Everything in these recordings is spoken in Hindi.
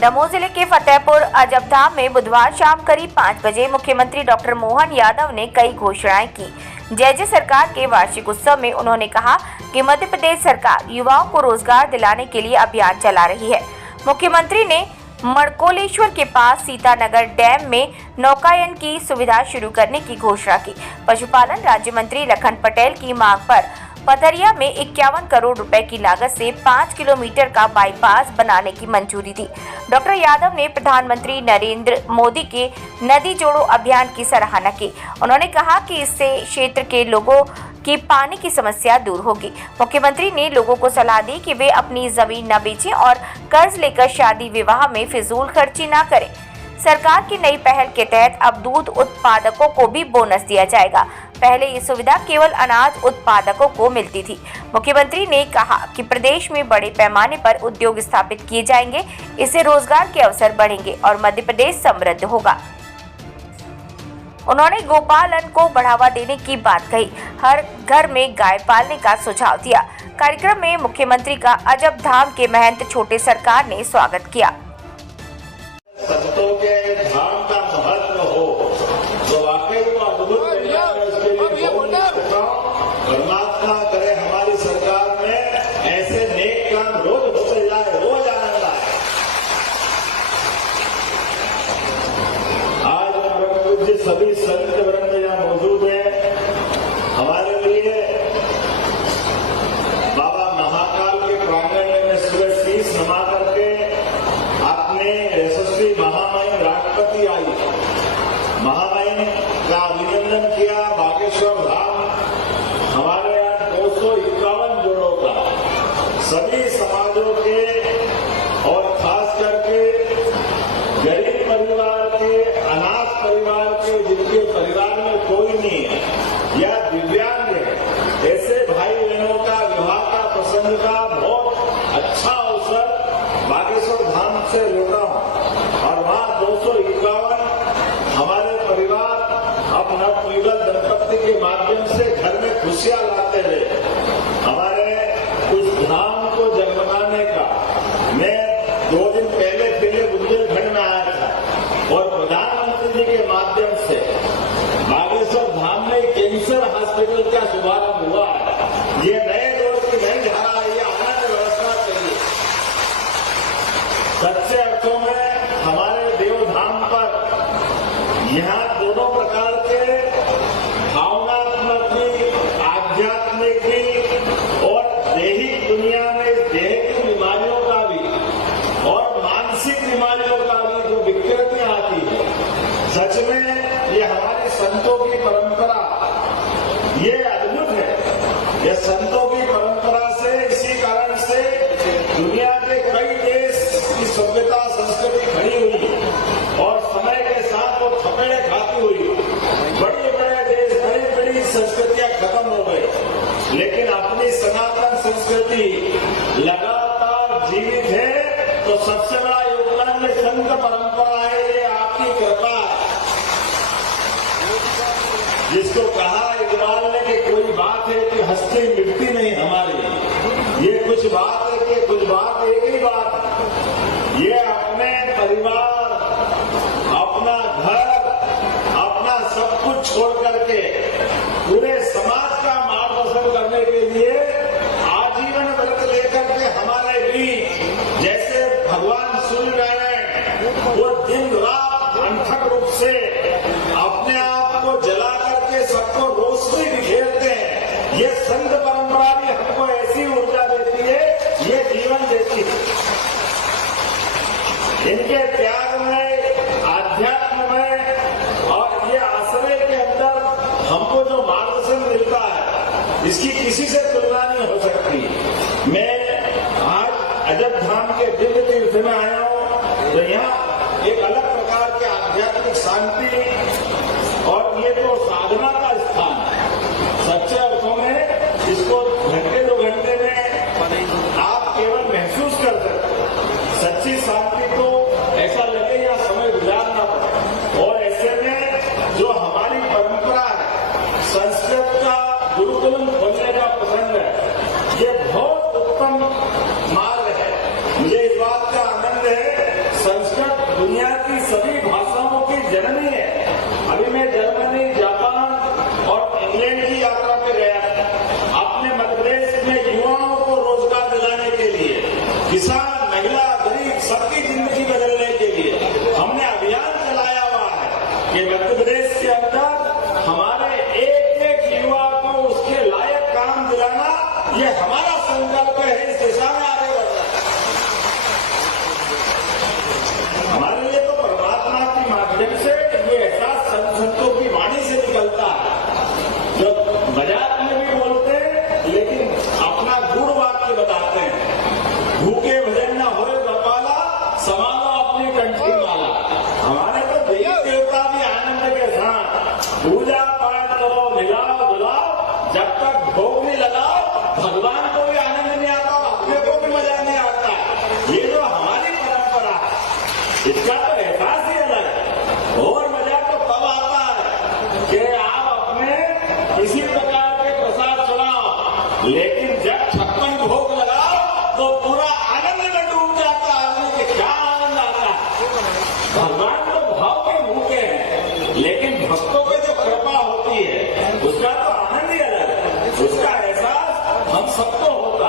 दमोह जिले के फतेहपुर अजबधाम में बुधवार शाम करीब 5 बजे मुख्यमंत्री डॉक्टर मोहन यादव ने कई घोषणाएं की। जय जय सरकार के वार्षिक उत्सव में उन्होंने कहा कि मध्य प्रदेश सरकार युवाओं को रोजगार दिलाने के लिए अभियान चला रही है। मुख्यमंत्री ने मड़कोलेश्वर के पास सीतानगर डैम में नौकायन की सुविधा शुरू करने की घोषणा की। पशुपालन राज्य मंत्री लखन पटेल की मांग पर पथरिया में 51 करोड़ रुपए की लागत से 5 किलोमीटर का बाईपास बनाने की मंजूरी दी। डॉक्टर यादव ने प्रधानमंत्री नरेंद्र मोदी के नदी जोड़ो अभियान की सराहना की। उन्होंने कहा कि इससे क्षेत्र के लोगों की पानी की समस्या दूर होगी। मुख्यमंत्री ने लोगों को सलाह दी कि वे अपनी जमीन न बेचें और कर्ज लेकर शादी विवाह में फिजूल खर्ची न करें। सरकार की नई पहल के तहत अब दूध उत्पादकों को भी बोनस दिया जाएगा। पहले ये सुविधा केवल अनाज उत्पादकों को मिलती थी। मुख्यमंत्री ने कहा कि प्रदेश में बड़े पैमाने पर उद्योग स्थापित किए जाएंगे, इससे रोजगार के अवसर बढ़ेंगे और मध्य प्रदेश समृद्ध होगा। उन्होंने गोपालन को बढ़ावा देने की बात कही, हर घर में गाय पालने का सुझाव दिया। कार्यक्रम में मुख्यमंत्री का अजबधाम के महंत छोटे सरकार ने स्वागत किया। संतों के धाम का महत्व हो तो वाकई वो अद्भुत परमात्मा करे हमारी सरकार में ऐसे नेक काम रोज होते जाए, रोज आनंद आए। आज परम पूज्य सभी संत वृंद यहाँ मौजूद है। हमारे लिए बाबा महाकाल के प्रांगण में सुबह शीश नवा करके आपने यशस्वी महामहिम राष्ट्रपति आई महामहिम का अभिनंदन किया। बागेश्वर धाम हमारे यहाँ 251 जोड़ों का सभी समाजों के और खास करके गरीब परिवार के, अनाथ परिवार के, जिनके परिवार में कोई नहीं है या दिव्यांग है, ऐसे भाई बहनों का विवाह का प्रसंग का बहुत अच्छा अवसर बागेश्वर धाम से लौटा हूं और वहां 251 हमारे परिवार अब नवयुगल दंपत्ति के माध्यम से घर में खुशियां लाते हुए हमारे उस धाम को जगमगाने का मैं 2 दिन पहले बुंदेलखंड में आया था और प्रधानमंत्री जी के माध्यम से बागेश्वर धाम में कैंसर हॉस्पिटल का शुभारंभ हुआ है। ये नए दौर की नई धारा है, ये आनंद व्यवस्था चाहिए। सच्चे अर्थों में हमारे देवधाम पर यहाँ दोनों प्रकार के भावनात्मक भी, आध्यात्मिक भी और दैहिक दुनिया में देह की बीमारियों का भी और मानसिक बीमारियों का भी जो विकृतियां आती है, सच में ये हमारी संतों की परंपरा ये अद्भुत है। ये संतों की परंपरा से इसी कारण से दुनिया के कई देश की सभ्यता संस्कृति खड़ी हुई और समय के साथ वो थपेड़े खाती हुई बड़े बड़े देश, बड़ी बड़ी संस्कृतियां खत्म हो गई, लेकिन अपनी सनातन संस्कृति लगातार जीवित है। तो सबसे बड़ा योगदान में संत परंपरा है, ये आपकी कृपा है। जिसको कहा इकबाल ने कि कोई बात है कि हस्ती मिटती नहीं हमारी, ये कुछ बात है कि कुछ बात एक ही बात है। ये अपने परिवार, अपना घर, अपना सब कुछ छोड़ करके पूरे समाज का मार्गदर्शन करने के लिए आजीवन व्रत लेकर के हमारे बीच जैसे भगवान सूर्य नारायण वो दिन रात अनथक रूप से अपने आप को जला करके सबको रोशनी बिखेरते हैं। ये संत परंपरा भी हमको ऐसी ऊर्जा देती है, ये जीवन देती है। इनके त्याग में, आध्यात्म में और ये आश्रय के अंदर हमको जो मार्गदर्शन मिलता है, इसकी किसी से तुलना नहीं हो सकती। मैं आज अजबधाम के दिव्य तीर्थ में आया हूं तो यहाँ एक अलग प्रकार के आध्यात्मिक शांति और ये तो साधना का स्थान है। सच्चे अर्थों में इसको घंटे 2 घंटे में आप केवल महसूस कर सकते। सच्ची शांति तो ऐसा लगे या दुनिया की सभी भाषाओं की जननी है। अभी मैं जर्मनी, जापान और इंग्लैंड की यात्रा पे गया था। अपने मध्य प्रदेश में युवाओं को रोजगार दिलाने के लिए, किसान, महिला, गरीब सबकी जिंदगी बदलने के लिए हमने अभियान चलाया हुआ है कि मध्य प्रदेश के अंदर हमारे एक एक युवा को उसके लायक काम दिलाना, ये हमारा संकल्प है। इस दिशा में आगे बढ़ना हमारे लिए तो परमात्मा के माध्यम से ये एहसास संतों की वाणी से निकलता है, जो मजाक में भी बोलते हैं लेकिन अपना गुण वाक्य बताते हैं। भूखे भजन न होए बपाला, समालो अपनी कंठी माला। हमारे तो देवी देवता भी आनंद के साथ पूजा पाठ करो, मिलाओ बुलाओ, जब तक भोग नहीं लगाओ भगवान को भी आनंद नहीं आता और अपने को भी मजा नहीं आता। ये जो हमारी परंपरा है इसका तो एहसास ही अलग है। और मजा तो तब आता है कि आप अपने किसी प्रकार के प्रसाद चढ़ाओ, लेकिन जब 56 भोग लगाओ तो पूरा आनंद में डूब जाता है कि क्या आनंद आता है। भगवान तो भाव के भूखे हैं, लेकिन भक्तों पे जो कृपा होती है उसका तो आनंद ही अलग है। उसका एहसास हम सबको होता।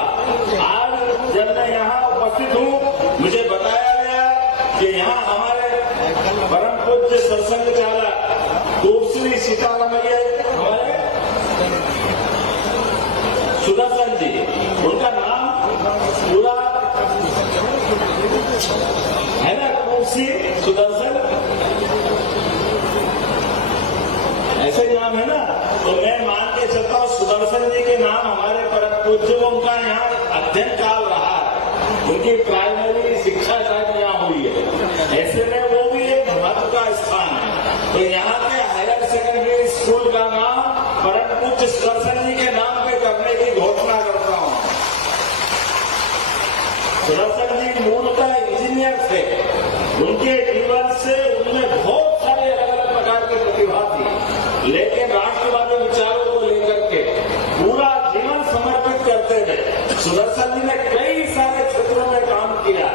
आज जब मैं यहाँ उपस्थित हूँ, मुझे बताया गया कि यहाँ हमारे परम पूज्य सत्संग चालक दूसरी सीतारमैया हमारे सुदर्शन जी, उनका नाम पूरा है ना, कुर्सी सुदर्शन ऐसे ही नाम है ना। तो मैं मान के चलता हूँ सुदर्शन जी के नाम हमारे परम पूज्य, उनका यहाँ अध्ययन काल रहा है, उनकी प्राइमरी शिक्षा शायद यहाँ हुई है। ऐसे में वो भी एक महत्व का स्थान है। तो यहाँ के हायर सेकेंडरी स्कूल का नाम परम पूज्य सुदर्शन जी के नाम पे करने की घोषणा करता हूँ। सुदर्शन जी मूलतः इंजीनियर थे। उनके जीवन से उनमें बहुत सारे अलग अलग प्रकार की प्रतिभा थी, लेकिन राष्ट्रवादी विचारों को लेकर के पूरा जीवन समर्पित करते थे। सुदर्शन जी ने कई सारे क्षेत्रों में काम किया।